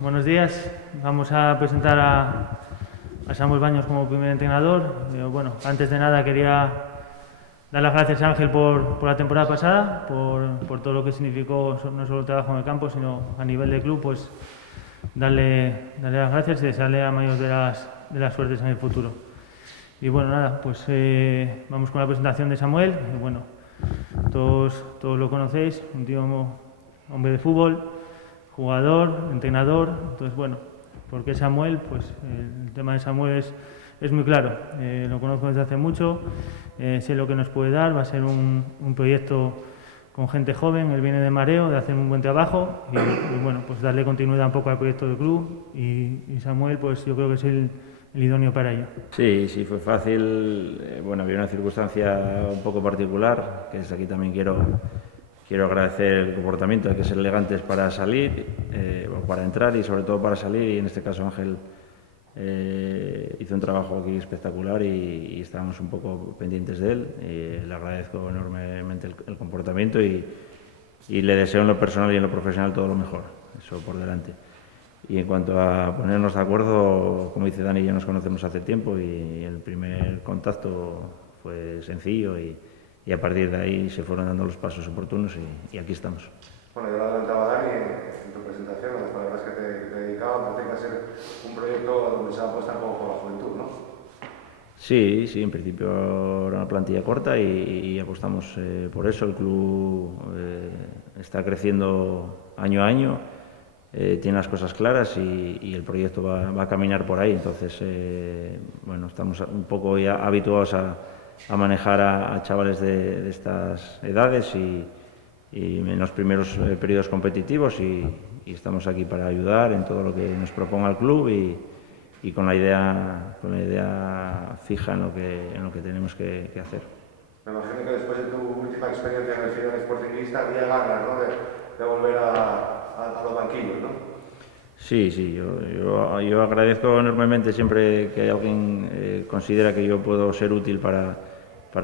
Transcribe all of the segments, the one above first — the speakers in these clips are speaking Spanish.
Buenos días, vamos a presentar a Samuel Baños como primer entrenador. Bueno, antes de nada quería dar las gracias a Ángel por la temporada pasada, por todo lo que significó no solo el trabajo en el campo, sino a nivel de club, pues darle las gracias y desearle a mayor de las suertes en el futuro. Y bueno, nada, pues vamos con la presentación de Samuel. Y bueno, todos lo conocéis, un tío hombre de fútbol, jugador, entrenador. Entonces, bueno, ¿por qué Samuel? Pues el tema de Samuel es muy claro. Lo conozco desde hace mucho, sé lo que nos puede dar. Va a ser un proyecto con gente joven. Él viene de Mareo, de hacer un buen trabajo y bueno, pues darle continuidad un poco al proyecto del club. Y Samuel, pues yo creo que es el idóneo para ello. Sí, fue fácil. Bueno, había una circunstancia un poco particular, que desde aquí también quiero agradecer el comportamiento. Hay que ser elegantes para salir, o para entrar y sobre todo para salir. Y en este caso Ángel hizo un trabajo aquí espectacular y estábamos un poco pendientes de él. Le agradezco enormemente el comportamiento y le deseo en lo personal y en lo profesional todo lo mejor. Eso por delante. Y en cuanto a ponernos de acuerdo, como dice Dani, ya nos conocemos hace tiempo y el primer contacto fue sencillo y a partir de ahí se fueron dando los pasos oportunos y aquí estamos. Bueno, yo lo adelantaba Dani en tu presentación, en las palabras que te dedicaba, parece que va a ser un proyecto donde se va a apostar por la juventud, ¿no? Sí, en principio era una plantilla corta y apostamos por eso. El club está creciendo año a año. Tiene las cosas claras y el proyecto va a caminar por ahí. Entonces, bueno, estamos un poco ya habituados a manejar a chavales de estas edades y en los primeros periodos competitivos y estamos aquí para ayudar en todo lo que nos proponga el club y con la idea fija en lo que tenemos que hacer. Me imagino que después de tu última experiencia en el Girona Sportingista había ganas, ¿no?, de volver a los banquillos, ¿no? Sí, yo agradezco enormemente siempre que alguien considera que yo puedo ser útil para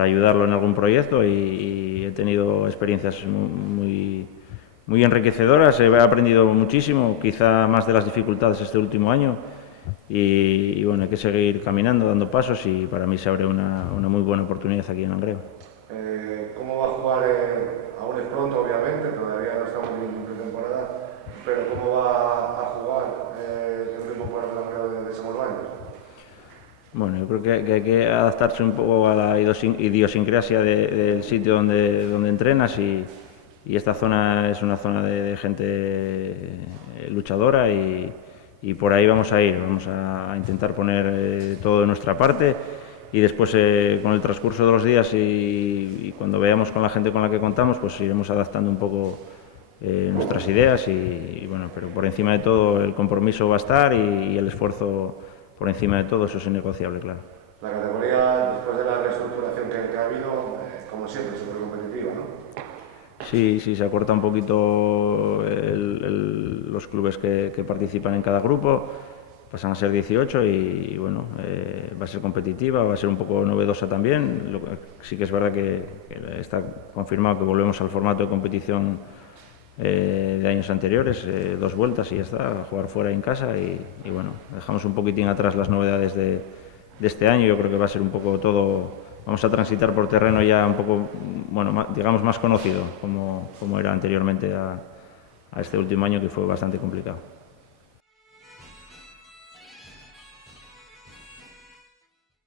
ayudarlo en algún proyecto y he tenido experiencias muy enriquecedoras. He aprendido muchísimo, quizá más de las dificultades este último año y bueno, hay que seguir caminando, dando pasos y para mí se abre una muy buena oportunidad aquí en Langreo. ¿Cómo va a jugar? Aún es pronto, obviamente, todavía no estamos en pretemporada, pero ¿cómo va a jugar el ritmo para el Langreo de Samuel Baños? Bueno, yo creo que hay que adaptarse un poco a la idiosincrasia del sitio donde entrenas y esta zona es una zona de gente luchadora y por ahí vamos a ir. Vamos a intentar poner todo de nuestra parte y después con el transcurso de los días y cuando veamos con la gente con la que contamos, pues iremos adaptando un poco nuestras ideas y bueno, pero por encima de todo el compromiso va a estar y el esfuerzo por encima de todo, eso es innegociable, claro. La categoría, después de la reestructuración que ha habido, como siempre, súper competitiva, ¿no? Sí, se acorta un poquito los clubes que participan en cada grupo, pasan a ser 18 y bueno, va a ser competitiva, va a ser un poco novedosa también. Sí que es verdad que está confirmado que volvemos al formato de competición de años anteriores, 2 vueltas y ya está, a jugar fuera y en casa y bueno, dejamos un poquitín atrás las novedades de este año. Yo creo que va a ser un poco todo, vamos a transitar por terreno ya un poco, bueno, digamos más conocido como era anteriormente a este último año que fue bastante complicado.